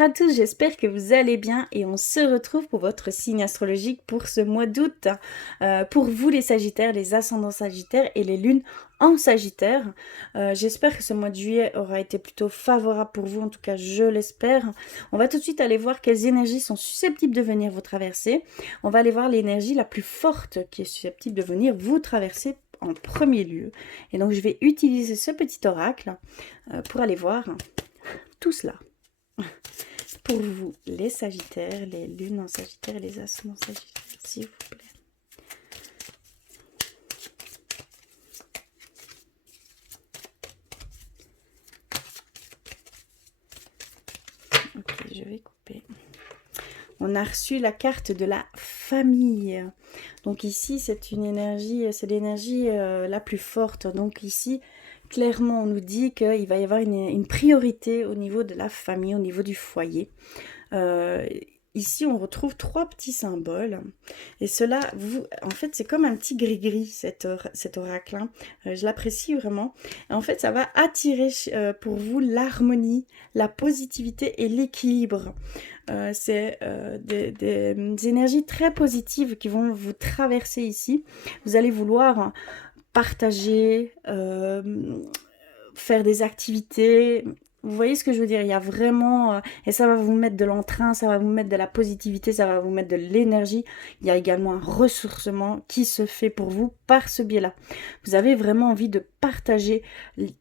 Bonjour à tous, j'espère que vous allez bien et on se retrouve pour votre signe astrologique pour ce mois d'août. Pour vous les Sagittaires, les ascendants Sagittaires et les lunes en Sagittaire. J'espère que ce mois de juillet aura été plutôt favorable pour vous, en tout cas je l'espère. On va tout de suite aller voir quelles énergies sont susceptibles de venir vous traverser. On va aller voir l'énergie la plus forte qui est susceptible de venir vous traverser en premier lieu. Et donc je vais utiliser ce petit oracle pour aller voir tout cela. Pour vous, les Sagittaires, les lunes en Sagittaire et les ascendants Sagittaires, s'il vous plaît. Ok, je vais couper. On a reçu la carte de la famille. Donc ici, c'est une énergie, c'est l'énergie la plus forte. Donc ici, clairement, on nous dit qu'il va y avoir une priorité au niveau de la famille, au niveau du foyer. Ici, on retrouve trois petits symboles. Et cela, en fait, c'est comme un petit gris-gris, cet oracle. Hein. Je l'apprécie vraiment. Et en fait, ça va attirer pour vous l'harmonie, la positivité et l'équilibre. C'est des énergies très positives qui vont vous traverser ici. Vous allez vouloir partager, faire des activités. Vous voyez ce que je veux dire? Il y a vraiment... et ça va vous mettre de l'entrain, ça va vous mettre de la positivité, ça va vous mettre de l'énergie. Il y a également un ressourcement qui se fait pour vous par ce biais-là. Vous avez vraiment envie de partager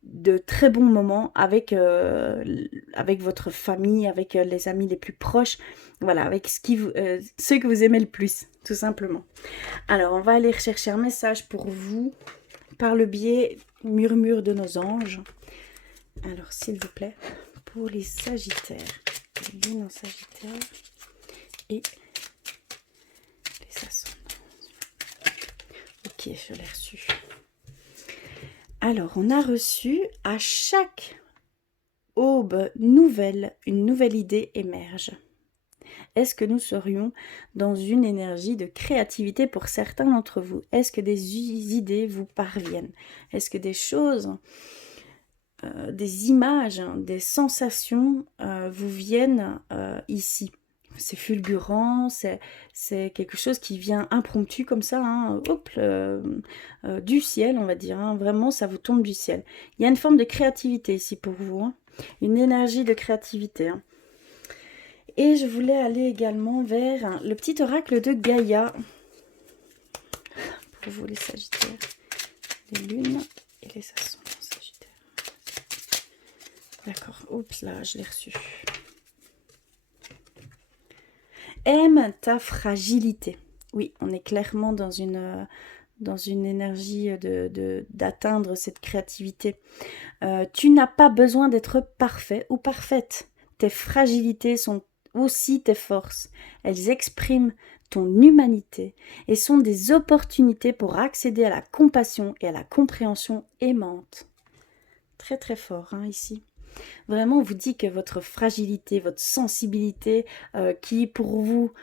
de très bons moments avec votre famille, avec les amis les plus proches. Voilà, avec ceux que vous aimez le plus, tout simplement. Alors, on va aller rechercher un message pour vous par le biais murmure de nos anges. Alors, s'il vous plaît, pour les Sagittaires, les lunes en Sagittaire et les ascendants. Ok, je l'ai reçu. Alors, on a reçu à chaque aube nouvelle, une nouvelle idée émerge. Est-ce que nous serions dans une énergie de créativité pour certains d'entre vous? Est-ce que des idées vous parviennent? Est-ce que des choses... des images, des sensations vous viennent ici. C'est fulgurant, c'est quelque chose qui vient impromptu comme ça, hein, hop, du ciel, on va dire. Hein, vraiment, ça vous tombe du ciel. Il y a une forme de créativité ici pour vous, hein, une énergie de créativité. Hein. Et je voulais aller également vers le petit oracle de Gaïa. Pour vous les Sagittaires, les lunes et les ascendants. D'accord, oups là, je l'ai reçu. Aime ta fragilité. Oui, on est clairement dans une énergie d'atteindre cette créativité. Tu n'as pas besoin d'être parfait ou parfaite. Tes fragilités sont aussi tes forces. Elles expriment ton humanité et sont des opportunités pour accéder à la compassion et à la compréhension aimante. Très très fort hein, ici. Vraiment, on vous dit que votre fragilité, votre sensibilité, qui pour vous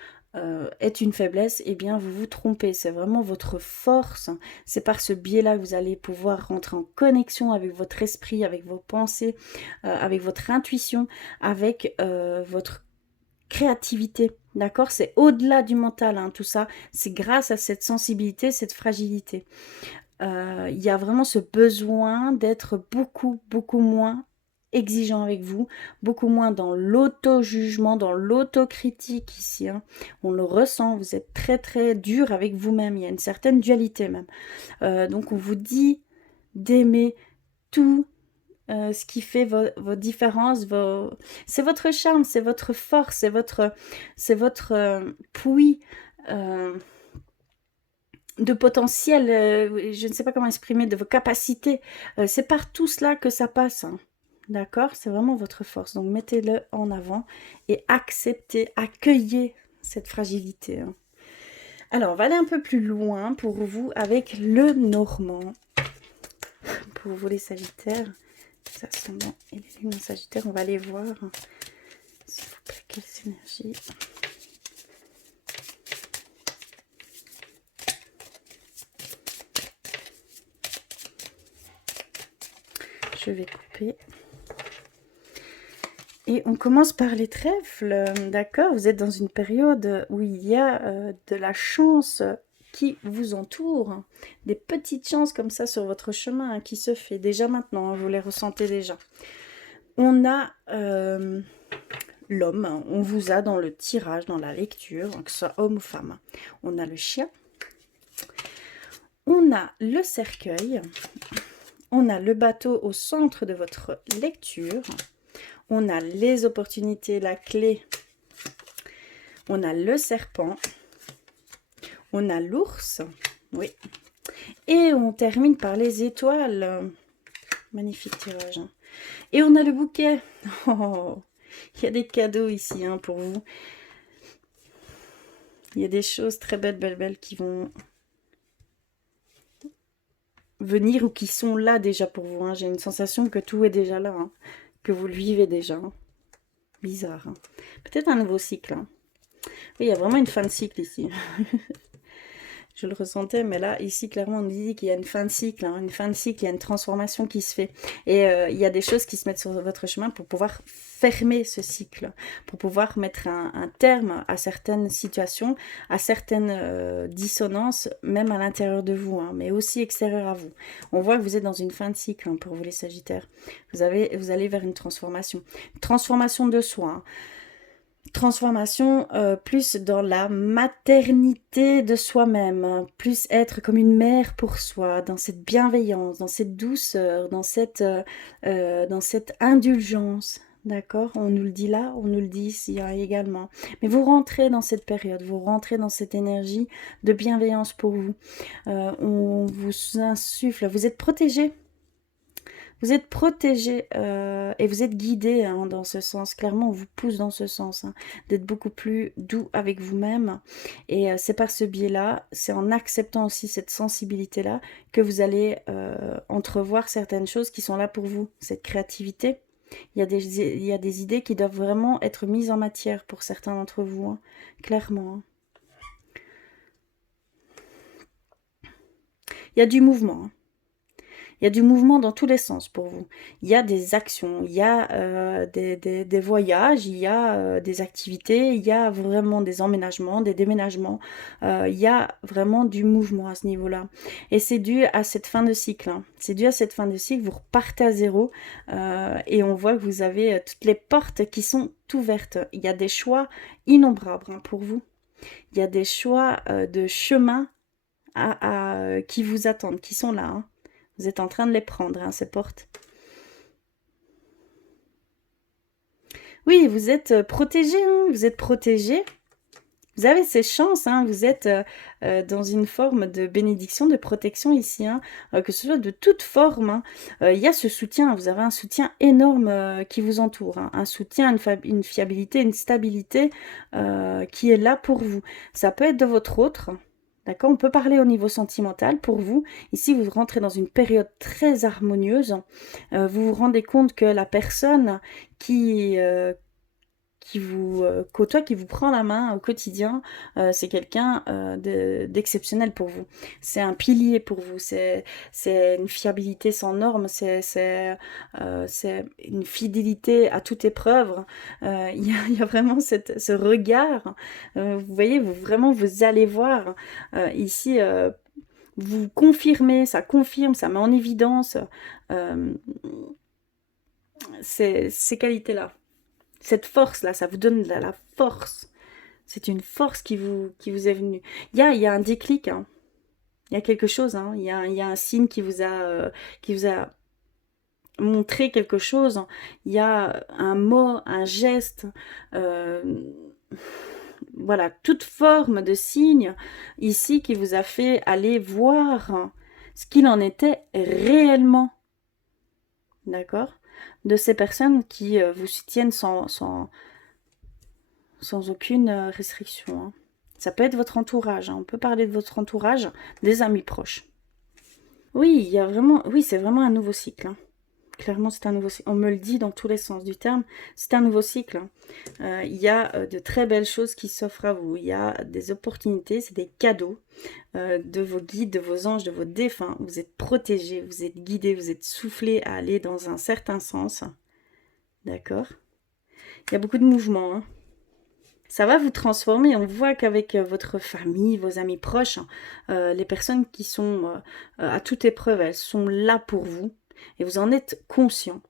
est une faiblesse, eh bien, vous vous trompez. C'est vraiment votre force. C'est par ce biais-là que vous allez pouvoir rentrer en connexion avec votre esprit, avec vos pensées, avec votre intuition, avec votre créativité. D'accord? C'est au-delà du mental, hein, tout ça. C'est grâce à cette sensibilité, cette fragilité. Il y a vraiment ce besoin d'être beaucoup, beaucoup moins exigeant avec vous, beaucoup moins dans l'auto-jugement, dans l'autocritique ici. Hein. On le ressent, vous êtes très très dur avec vous-même, il y a une certaine dualité même. Donc on vous dit d'aimer tout ce qui fait vos différences, c'est votre charme, c'est votre force, c'est votre puits de potentiel, je ne sais pas comment exprimer, de vos capacités. C'est par tout cela que ça passe. Hein. D'accord? C'est vraiment votre force. Donc, mettez-le en avant et acceptez, accueillez cette fragilité. Hein. Alors, on va aller un peu plus loin pour vous avec le Normand. Pour vous, les Sagittaires, les ascendants et les lunes Sagittaires, on va aller voir, s'il vous plaît, quelles énergies. Je vais couper. Et on commence par les trèfles, d'accord? Vous êtes dans une période où il y a de la chance qui vous entoure, des petites chances comme ça sur votre chemin qui se fait déjà maintenant, vous les ressentez déjà. On a l'homme, on vous a dans le tirage, dans la lecture, que ce soit homme ou femme. On a le chien, on a le cercueil, on a le bateau au centre de votre lecture, on a les opportunités, la clé, on a le serpent, on a l'ours, oui, et on termine par les étoiles. Magnifique tirage. Et on a le bouquet. Oh, il y a des cadeaux ici pour vous. Il y a des choses très belles qui vont venir ou qui sont là déjà pour vous. J'ai une sensation que tout est déjà là, que vous le vivez déjà. Bizarre. Peut-être un nouveau cycle. Oui, il y a vraiment une fin de cycle ici. Je le ressentais, mais là, ici, clairement, on nous dit qu'il y a une fin de cycle, une fin de cycle, il y a une transformation qui se fait. Et il y a des choses qui se mettent sur votre chemin pour pouvoir fermer ce cycle, pour pouvoir mettre un terme à certaines situations, à certaines dissonances, même à l'intérieur de vous, mais aussi extérieures à vous. On voit que vous êtes dans une fin de cycle pour vous, les Sagittaires. Vous allez vers une transformation de soi, transformation plus dans la maternité de soi-même, plus être comme une mère pour soi, dans cette bienveillance, dans cette douceur, dans cette indulgence. D'accord? On nous le dit là, on nous le dit ici également. Mais vous rentrez dans cette période, vous rentrez dans cette énergie de bienveillance pour vous. On vous insuffle, vous êtes protégé. Vous êtes protégé et vous êtes guidé dans ce sens. Clairement, on vous pousse dans ce sens, d'être beaucoup plus doux avec vous-même. Et c'est par ce biais-là, c'est en acceptant aussi cette sensibilité-là que vous allez entrevoir certaines choses qui sont là pour vous. Cette créativité, il y a des idées qui doivent vraiment être mises en matière pour certains d'entre vous, clairement. Il y a du mouvement. Il y a du mouvement dans tous les sens pour vous. Il y a des actions, il y a des voyages, il y a des activités, il y a vraiment des emménagements, des déménagements. Il y a vraiment du mouvement à ce niveau-là. Et c'est dû à cette fin de cycle. C'est dû à cette fin de cycle, vous repartez à zéro et on voit que vous avez toutes les portes qui sont ouvertes. Il y a des choix innombrables pour vous. Il y a des choix de chemin qui vous attendent, qui sont là. Vous êtes en train de les prendre, ces portes. Oui, vous êtes protégé, vous êtes protégé. Vous avez ces chances, vous êtes dans une forme de bénédiction, de protection ici, que ce soit de toute forme. Il y a ce soutien, vous avez un soutien énorme qui vous entoure, un soutien, une fiabilité, une stabilité qui est là pour vous. Ça peut être de votre autre. D'accord, on peut parler au niveau sentimental pour vous. Ici, vous rentrez dans une période très harmonieuse. Vous vous rendez compte que la personne qui vous côtoie, qui vous prend la main au quotidien, c'est quelqu'un d'exceptionnel pour vous. C'est un pilier pour vous. C'est une fiabilité sans norme. C'est une fidélité à toute épreuve. Il y a vraiment ce regard. Vous voyez, vous allez voir ici. Vous confirmez, ça confirme, ça met en évidence ces qualités-là. Cette force-là, ça vous donne de la force. C'est une force qui vous est venue. Il y a un déclic. Il y a quelque chose. Il y a un signe qui vous a montré quelque chose. Il y a un mot, un geste. Voilà, toute forme de signe ici qui vous a fait aller voir ce qu'il en était réellement. D'accord? De ces personnes qui vous soutiennent sans aucune restriction. Ça peut être votre entourage. On peut parler de votre entourage, des amis proches. Oui, c'est vraiment un nouveau cycle. Clairement, c'est un nouveau cycle. On me le dit dans tous les sens du terme. C'est un nouveau cycle. Il y a de très belles choses qui s'offrent à vous. Il y a des opportunités, c'est des cadeaux de vos guides, de vos anges, de vos défunts. Vous êtes protégés, vous êtes guidés, vous êtes soufflés à aller dans un certain sens. D'accord ? Il y a beaucoup de mouvements, hein. Ça va vous transformer. On voit qu'avec votre famille, vos amis proches, les personnes qui sont à toute épreuve, elles sont là pour vous. Et vous en êtes conscient.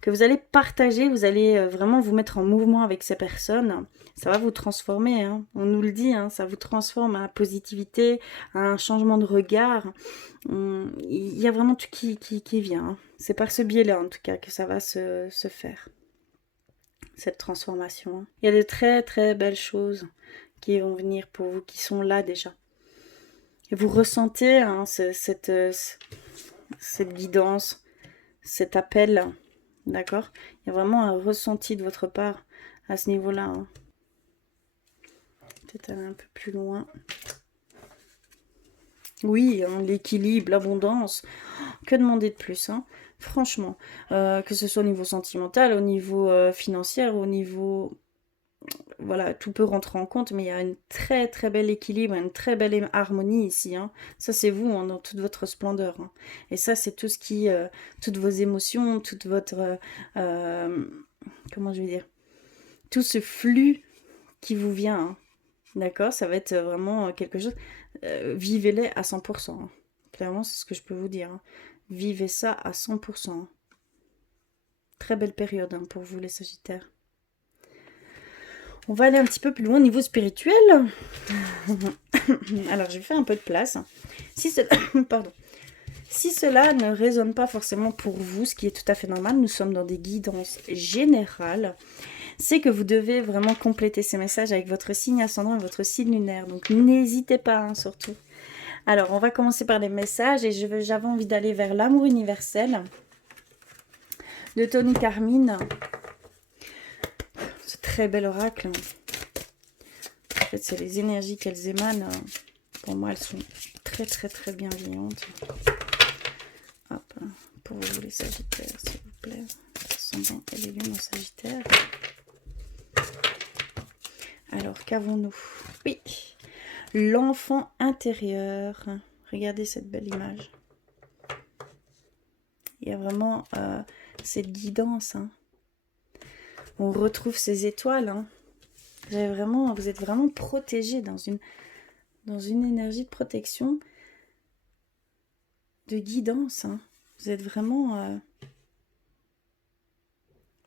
Que vous allez partager, vous allez vraiment vous mettre en mouvement avec ces personnes. Ça va vous transformer, hein. On nous le dit, hein, ça vous transforme à la positivité, à un changement de regard. Il y a vraiment tout qui vient, hein. C'est par ce biais-là, en tout cas, que ça va se faire, cette transformation, hein. Il y a de très très belles choses qui vont venir pour vous, qui sont là déjà. Et vous ressentez, hein, cette guidance, cet appel, d'accord? Il y a vraiment un ressenti de votre part à ce niveau-là, hein. Peut-être aller un peu plus loin. Oui, hein, l'équilibre, l'abondance. Que demander de plus, hein? Franchement, que ce soit au niveau sentimental, au niveau financier, au niveau... Voilà, tout peut rentrer en compte, mais il y a une très très belle équilibre, une très belle harmonie ici, hein. Ça, c'est vous, hein, dans toute votre splendeur, hein. Et ça, c'est tout ce qui... toutes vos émotions, toute votre... comment je vais dire? Tout ce flux qui vous vient, hein. D'accord? Ça va être vraiment quelque chose... vivez-les à 100%, hein. Clairement, c'est ce que je peux vous dire, hein. Vivez ça à 100%, hein. Très belle période, hein, pour vous, les Sagittaires. On va aller un petit peu plus loin au niveau spirituel. Alors, je vais faire un peu de place. Si cela... Pardon. Si cela ne résonne pas forcément pour vous, ce qui est tout à fait normal, nous sommes dans des guidances générales, c'est que vous devez vraiment compléter ces messages avec votre signe ascendant et votre signe lunaire. Donc, n'hésitez pas, hein, surtout. Alors, on va commencer par les messages et j'avais envie d'aller vers l'amour universel de Tony Carmine. Ce très bel oracle. En fait, c'est les énergies qu'elles émanent. Pour moi, elles sont très, très, très bienveillantes. Hop, pour vous les Sagittaires, s'il vous plaît. Ascendant et les lunes en Sagittaire. Alors, qu'avons-nous? Oui, l'enfant intérieur. Regardez cette belle image. Il y a vraiment cette guidance, hein. On retrouve ces étoiles, hein. Vous êtes vraiment protégé dans une énergie de protection, de guidance, hein. Vous êtes vraiment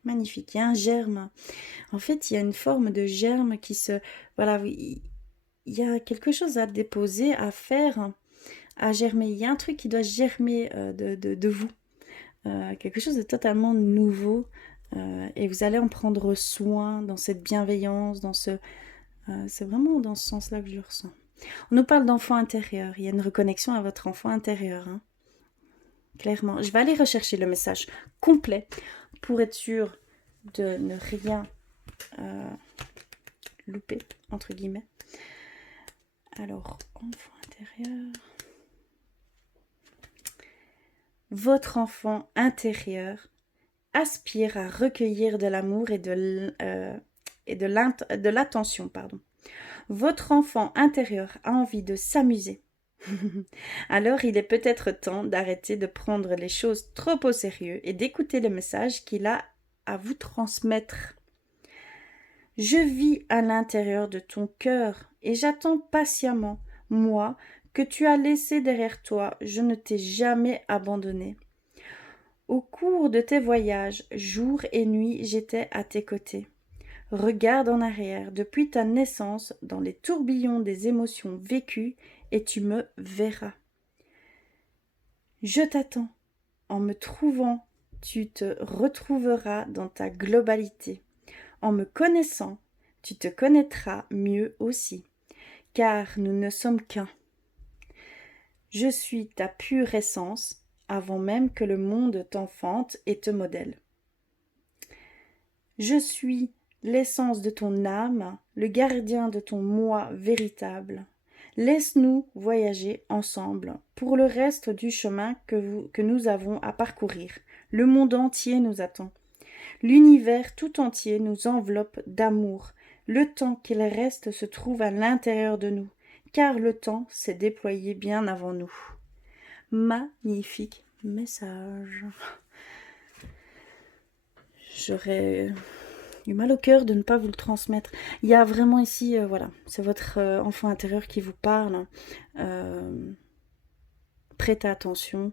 magnifique. Il y a un germe. En fait, il y a une forme de germe qui se... Voilà, il y a quelque chose à déposer, à faire, à germer. Il y a un truc qui doit germer de vous. Quelque chose de totalement nouveau. Et vous allez en prendre soin dans cette bienveillance, dans ce... c'est vraiment dans ce sens-là que je le ressens. On nous parle d'enfant intérieur. Il y a une reconnexion à votre enfant intérieur, hein. Clairement. Je vais aller rechercher le message complet pour être sûr de ne rien louper, entre guillemets. Alors, enfant intérieur. Votre enfant intérieur aspire à recueillir de l'amour et de l'attention, pardon. Votre enfant intérieur a envie de s'amuser. Alors il est peut-être temps d'arrêter de prendre les choses trop au sérieux et d'écouter le message qu'il a à vous transmettre. Je vis à l'intérieur de ton cœur et j'attends patiemment, moi, que tu as laissé derrière toi. Je ne t'ai jamais abandonné. Au cours de tes voyages, jour et nuit, j'étais à tes côtés. Regarde en arrière, depuis ta naissance, dans les tourbillons des émotions vécues, et tu me verras. Je t'attends. En me trouvant, tu te retrouveras dans ta globalité. En me connaissant, tu te connaîtras mieux aussi, car nous ne sommes qu'un. Je suis ta pure essence, avant même que le monde t'enfante et te modèle. Je suis l'essence de ton âme, le gardien de ton moi véritable. Laisse-nous voyager ensemble pour le reste du chemin que nous avons à parcourir. Le monde entier nous attend. L'univers tout entier nous enveloppe d'amour. Le temps qu'il reste se trouve à l'intérieur de nous, car le temps s'est déployé bien avant nous. Magnifique message. J'aurais eu mal au cœur de ne pas vous le transmettre. Il y a vraiment ici, voilà, c'est votre enfant intérieur qui vous parle. Prêtez attention,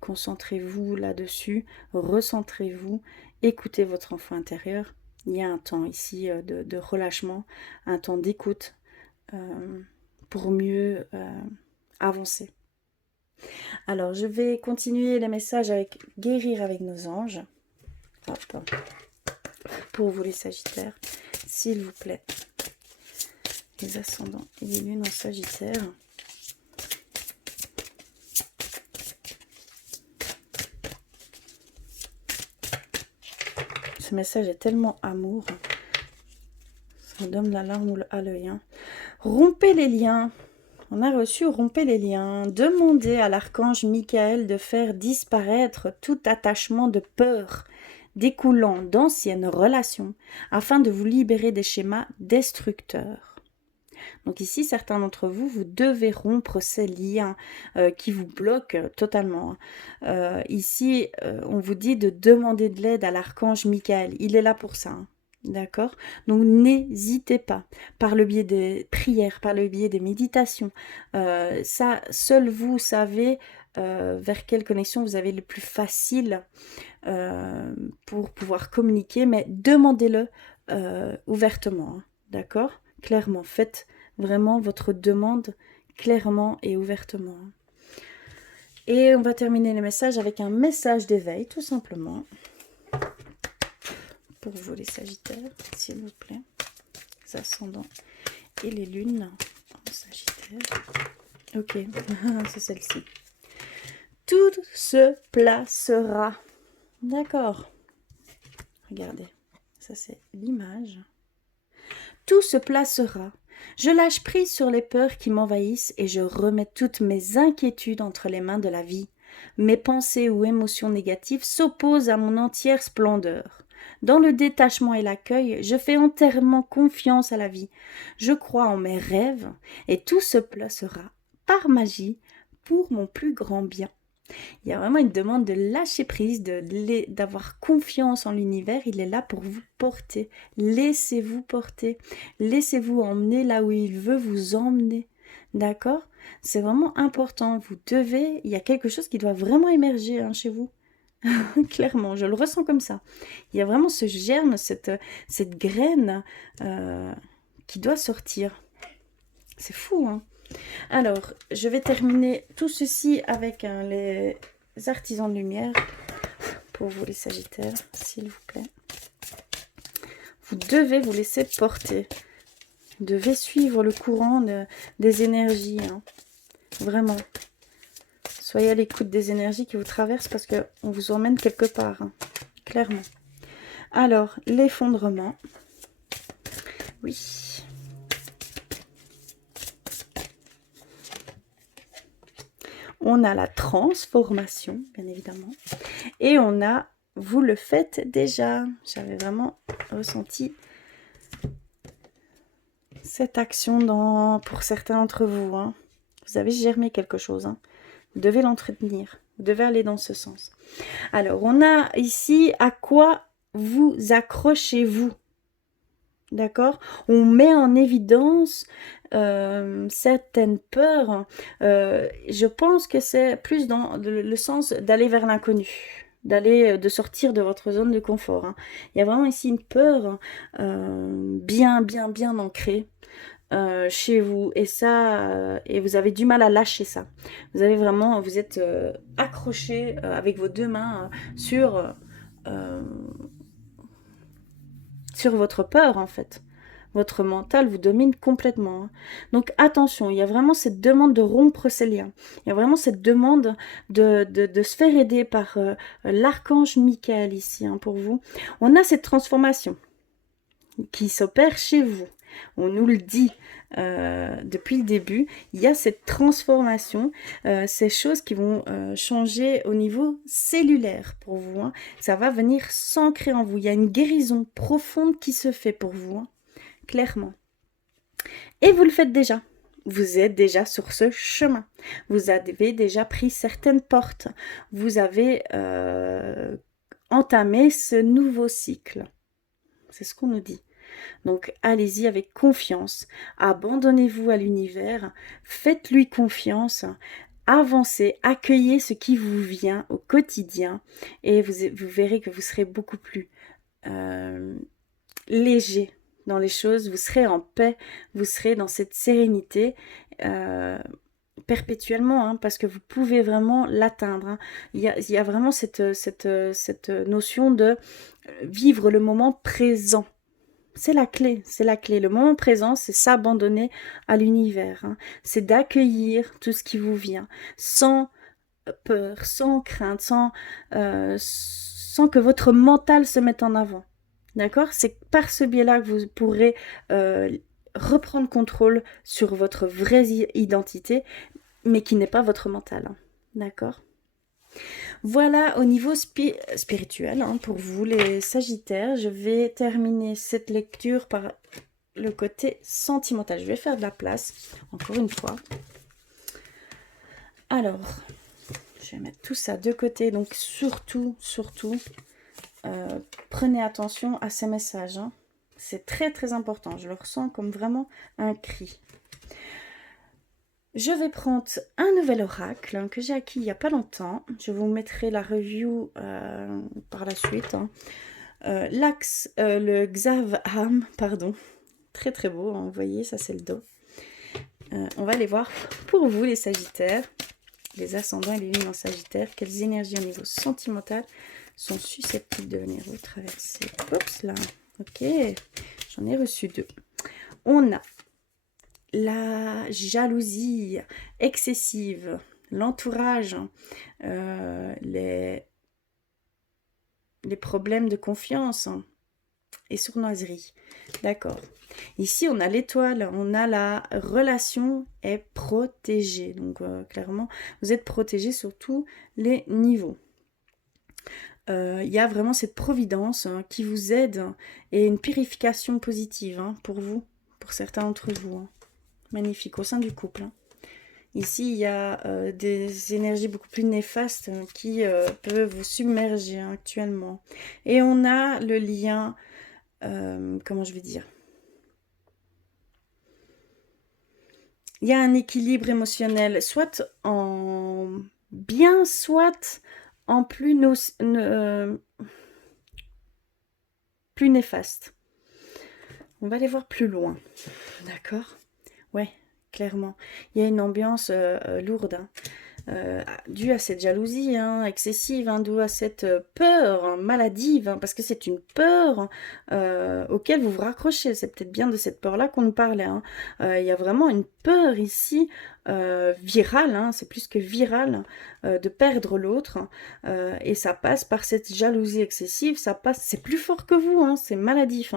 concentrez-vous là-dessus, recentrez-vous, écoutez votre enfant intérieur. Il y a un temps ici de relâchement, un temps d'écoute pour mieux avancer. Alors, je vais continuer les messages avec guérir avec nos anges. Hop. Pour vous les Sagittaires, s'il vous plaît. Les ascendants et les lunes en Sagittaire. Ce message est tellement amour. Ça me donne la larme à l'œil. Hein. Rompez les liens. On a reçu rompez les liens. Demandez à l'archange Michael de faire disparaître tout attachement de peur découlant d'anciennes relations afin de vous libérer des schémas destructeurs. Donc ici, certains d'entre vous, vous devez rompre ces liens qui vous bloquent totalement. Ici, on vous dit de demander de l'aide à l'archange Michael. Il est là pour ça. Hein. D'accord? Donc n'hésitez pas, par le biais des prières, par le biais des méditations. Ça, seul vous savez vers quelle connexion vous avez le plus facile pour pouvoir communiquer, mais demandez-le ouvertement. Hein. D'accord? Clairement, faites vraiment votre demande clairement et ouvertement. Et on va terminer le message avec un message d'éveil, tout simplement. Pour vous les Sagittaires, s'il vous plaît. Les ascendants et les lunes en Sagittaire. Ok, c'est celle-ci. Tout se placera. D'accord. Regardez, ça c'est l'image. Tout se placera. Je lâche prise sur les peurs qui m'envahissent et je remets toutes mes inquiétudes entre les mains de la vie. Mes pensées ou émotions négatives s'opposent à mon entière splendeur. Dans le détachement et l'accueil, je fais entièrement confiance à la vie. Je crois en mes rêves et tout se placera par magie pour mon plus grand bien. Il y a vraiment une demande de lâcher prise, d'avoir confiance en l'univers. Il est là pour vous porter. Laissez-vous porter. Laissez-vous emmener là où il veut vous emmener. D'accord? C'est vraiment important. Vous devez... Il y a quelque chose qui doit vraiment émerger chez vous. Clairement, je le ressens comme ça. Il y a vraiment ce germe, cette graine qui doit sortir. C'est fou, hein? Alors, je vais terminer tout ceci avec les artisans de lumière. Pour vous les Sagittaires, s'il vous plaît. Vous devez vous laisser porter. Vous devez suivre le courant des énergies. Hein. Vraiment. Soyez à l'écoute des énergies qui vous traversent parce qu'on vous emmène quelque part. Hein. Clairement. Alors, l'effondrement. Oui. On a la transformation, bien évidemment. Et on a, vous le faites déjà. J'avais vraiment ressenti cette action pour certains d'entre vous. Hein. Vous avez germé quelque chose. Hein. Vous devez l'entretenir. Vous devez aller dans ce sens. Alors, on a ici à quoi vous accrochez-vous. D'accord? On met en évidence certaines peurs. Je pense que c'est plus dans le sens d'aller vers l'inconnu, de sortir de votre zone de confort. Hein. Il y a vraiment ici une peur bien ancrée chez vous. Et ça, et vous avez du mal à lâcher ça. Vous êtes accroché avec vos deux mains sur votre peur en fait. Votre mental vous domine complètement. Hein. Donc attention, il y a vraiment cette demande de rompre ces liens. Il y a vraiment cette demande de se faire aider par l'archange Michael ici hein, pour vous. On a cette transformation qui s'opère chez vous. On nous le dit depuis le début. Il y a cette transformation, ces choses qui vont changer au niveau cellulaire pour vous. Hein. Ça va venir s'ancrer en vous. Il y a une guérison profonde qui se fait pour vous. Hein. Clairement. Et vous le faites déjà. Vous êtes déjà sur ce chemin. Vous avez déjà pris certaines portes. Vous avez entamé ce nouveau cycle. C'est ce qu'on nous dit. Donc allez-y avec confiance, abandonnez-vous à l'univers, faites-lui confiance, avancez, accueillez ce qui vous vient au quotidien et vous verrez que vous serez beaucoup plus léger dans les choses, vous serez en paix, vous serez dans cette sérénité perpétuellement, hein, parce que vous pouvez vraiment l'atteindre. Hein. Il y a vraiment cette notion de vivre le moment présent. C'est la clé, c'est la clé. Le moment présent, c'est s'abandonner à l'univers. Hein. C'est d'accueillir tout ce qui vous vient, sans peur, sans crainte, sans que votre mental se mette en avant. D'accord? C'est par ce biais-là que vous pourrez reprendre contrôle sur votre vraie identité, mais qui n'est pas votre mental. Hein. D'accord? Voilà au niveau spirituel, hein, pour vous les Sagittaires. Je vais terminer cette lecture par le côté sentimental. Je vais faire de la place, encore une fois. Alors, je vais mettre tout ça de côté. Donc surtout, prenez attention à ces messages. Hein. C'est très très important. Je le ressens comme vraiment un cri. Je vais prendre un nouvel oracle que j'ai acquis il n'y a pas longtemps. Je vous mettrai la review par la suite. Hein. Le Xavham, pardon. Très très beau, hein, vous voyez, ça c'est le dos. On va aller voir pour vous les Sagittaires, les ascendants et les lunes en Sagittaire, quelles énergies au niveau sentimental sont susceptibles de venir vous traverser. Oups là, ok, j'en ai reçu 2. On a la jalousie excessive, l'entourage, les problèmes de confiance et sournoiserie. D'accord. Ici, on a l'étoile, on a la relation est protégée. Donc, clairement, vous êtes protégé sur tous les niveaux. Il y a vraiment cette providence qui vous aide et une purification positive pour vous, pour certains d'entre vous. Hein. Magnifique, au sein du couple. Hein. Ici, il y a des énergies beaucoup plus néfastes qui peuvent vous submerger actuellement. Et on a le lien, comment je vais dire, il y a un équilibre émotionnel, soit en bien, soit en plus néfaste. On va aller voir plus loin. D'accord ? Ouais, clairement. Il y a une ambiance lourde, hein. Due à cette jalousie excessive, due à cette peur maladive, parce que c'est une peur auquel vous vous raccrochez. C'est peut-être bien de cette peur-là qu'on nous parlait. Il y a vraiment une peur ici virale, c'est plus que viral, de perdre l'autre. Et ça passe par cette jalousie excessive, c'est plus fort que vous, c'est maladif.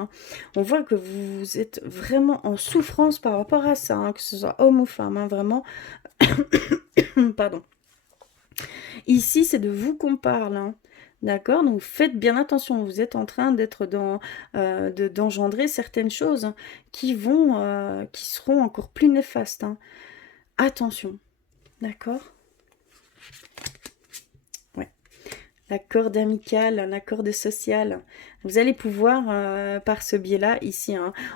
On voit que vous êtes vraiment en souffrance par rapport à ça, que ce soit homme ou femme, vraiment. Pardon. Ici, c'est de vous qu'on parle. D'accord? Donc, faites bien attention. Vous êtes en train d'être d'engendrer certaines choses qui seront encore plus néfastes. Attention. D'accord? Ouais. La corde amicale, la corde sociale. Vous allez pouvoir, par ce biais-là, ici,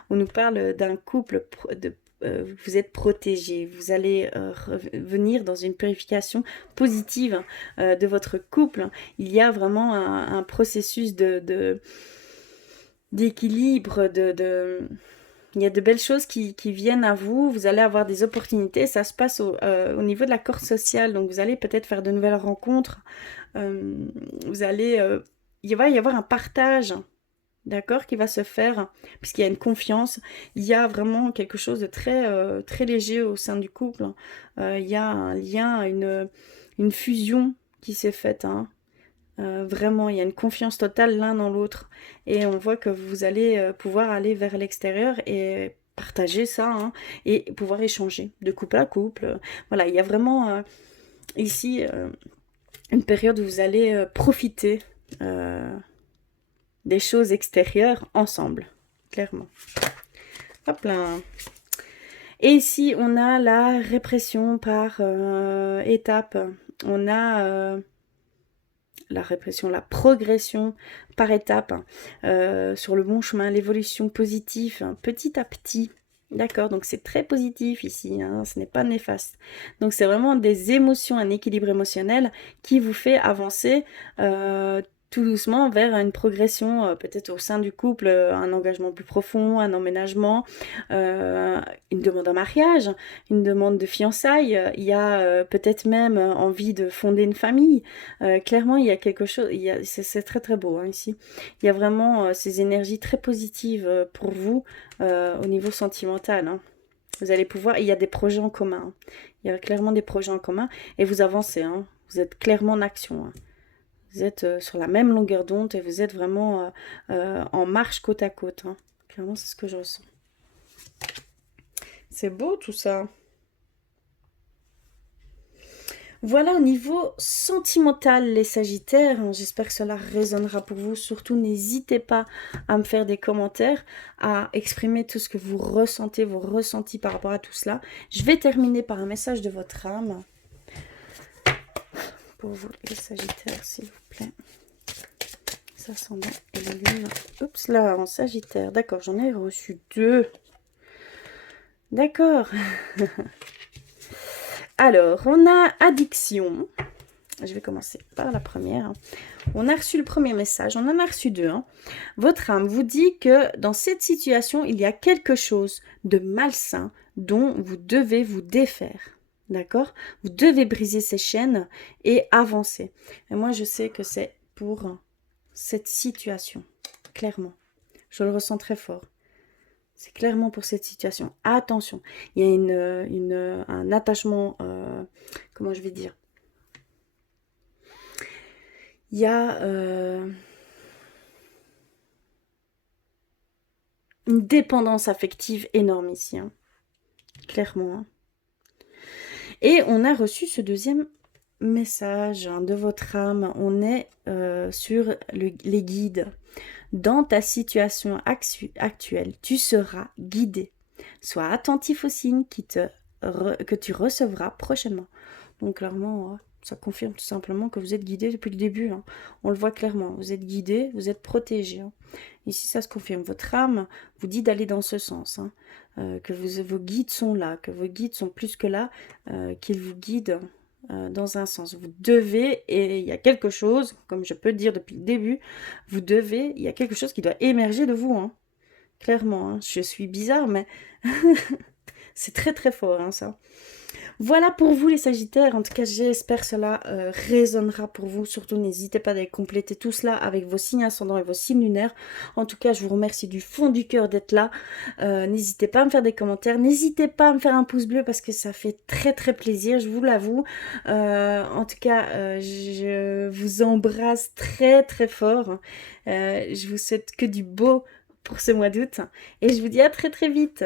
on nous parle d'un couple vous êtes protégé, vous allez venir dans une purification positive de votre couple. Il y a vraiment un processus d'équilibre, il y a de belles choses qui viennent à vous, vous allez avoir des opportunités, ça se passe au niveau de la corde sociale, donc vous allez peut-être faire de nouvelles rencontres, vous allez, il va y avoir un partage, d'accord, qui va se faire, puisqu'il y a une confiance, il y a vraiment quelque chose de très, très léger au sein du couple, il y a un lien, une fusion qui s'est faite, vraiment, il y a une confiance totale l'un dans l'autre, et on voit que vous allez pouvoir aller vers l'extérieur et partager ça, et pouvoir échanger de couple à couple, voilà, il y a vraiment ici une période où vous allez profiter des choses extérieures ensemble, clairement. Hop là. Et ici, on a la répression par étapes. On a la répression, la progression par étapes, sur le bon chemin, l'évolution positive, hein, petit à petit. D'accord, donc c'est très positif ici, hein, ce n'est pas néfaste. Donc c'est vraiment des émotions, un équilibre émotionnel qui vous fait avancer tout doucement vers une progression, peut-être au sein du couple, un engagement plus profond, un emménagement, une demande en mariage, une demande de fiançailles. Il y a peut-être même envie de fonder une famille. Clairement, il y a quelque chose, c'est très très beau hein, ici. Il y a vraiment ces énergies très positives pour vous au niveau sentimental. Hein. Vous allez pouvoir, il y a des projets en commun. Hein. Il y a clairement des projets en commun et vous avancez. Hein. Vous êtes clairement en action. Hein. Vous êtes sur la même longueur d'onde et vous êtes vraiment en marche côte à côte. Hein. Clairement, c'est ce que je ressens. C'est beau tout ça. Voilà au niveau sentimental les Sagittaires, hein, j'espère que cela résonnera pour vous. Surtout n'hésitez pas à me faire des commentaires, à exprimer tout ce que vous ressentez, vos ressentis par rapport à tout cela. Je vais terminer par un message de votre âme. Pour vous les Sagittaires s'il vous plaît. Ascendant et la lune. Oups là, en Sagittaire. D'accord, j'en ai reçu 2. D'accord. Alors, on a addiction. Je vais commencer par la première. On a reçu le premier message, on en a reçu 2. Hein. Votre âme vous dit que dans cette situation, il y a quelque chose de malsain dont vous devez vous défaire. D'accord? Vous devez briser ces chaînes et avancer. Et moi, je sais que c'est pour cette situation. Clairement. Je le ressens très fort. C'est clairement pour cette situation. Attention, il y a un attachement, comment je vais dire, il y a une dépendance affective énorme ici, hein. Clairement. Hein. Et on a reçu ce deuxième message hein, de votre âme. On est sur les guides. Dans ta situation actuelle, tu seras guidé. Sois attentif aux signes que tu recevras prochainement. Donc clairement, ça confirme tout simplement que vous êtes guidé depuis le début. Hein. On le voit clairement. Vous êtes guidé, vous êtes protégé. Hein. Ici, ça se confirme. Votre âme vous dit d'aller dans ce sens. Hein. Que vos guides sont là, que vos guides sont plus que là, qu'ils vous guident dans un sens. Vous devez, et il y a quelque chose, comme je peux le dire depuis le début, il y a quelque chose qui doit émerger de vous. Hein. Clairement, hein. Je suis bizarre, mais c'est très très fort hein, ça. Voilà pour vous les Sagittaires, en tout cas j'espère que cela résonnera pour vous, surtout n'hésitez pas à compléter tout cela avec vos signes ascendants et vos signes lunaires. En tout cas je vous remercie du fond du cœur d'être là, n'hésitez pas à me faire des commentaires, n'hésitez pas à me faire un pouce bleu parce que ça fait très très plaisir, je vous l'avoue. En tout cas je vous embrasse très très fort, je vous souhaite que du beau pour ce mois d'août et je vous dis à très très vite.